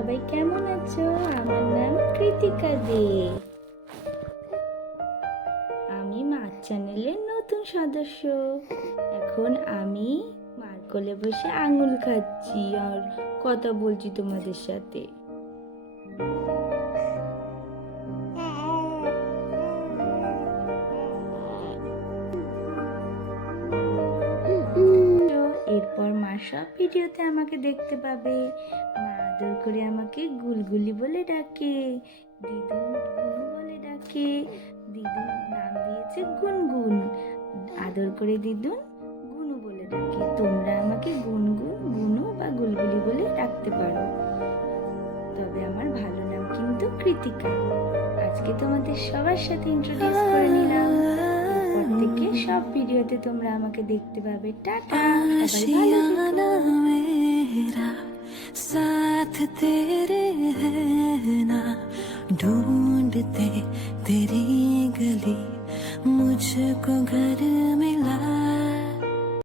সবাই কেমন আছো? আমার নাম কৃতিকা দে। আমি মার চ্যানেলের নতুন সদস্য। এখন আমি মার কোলে বসে আঙুল খাচ্ছি আর কথা বলছি তোমাদের সাথে। এরপর মা সব ভিডিওতে আমাকে দেখতে পাবে। মা আদর করে আমাকে গুলগুলি বলে ডাকে, দিদুন গুনু বলে ডাকে। দিদুন নাম দিয়েছে গুনগুন, আদর করে দিদুন গুনু বলে ডাকে। তোমরা আমাকে গুনগুন, গুনু বা গুলগুলি বলে ডাকতে পারো, তবে আমার ভালো নাম কিন্তু কৃতিকা। আজকে তোমাদের সবার সাথে ইন্ট্রোডিউস করে নিলাম। এরপর থেকে সব ভিডিওতে তোমরা আমাকে দেখতে পাবে। টাটা, সবাই ভালো থেকো। मेरा साथ तेरे है।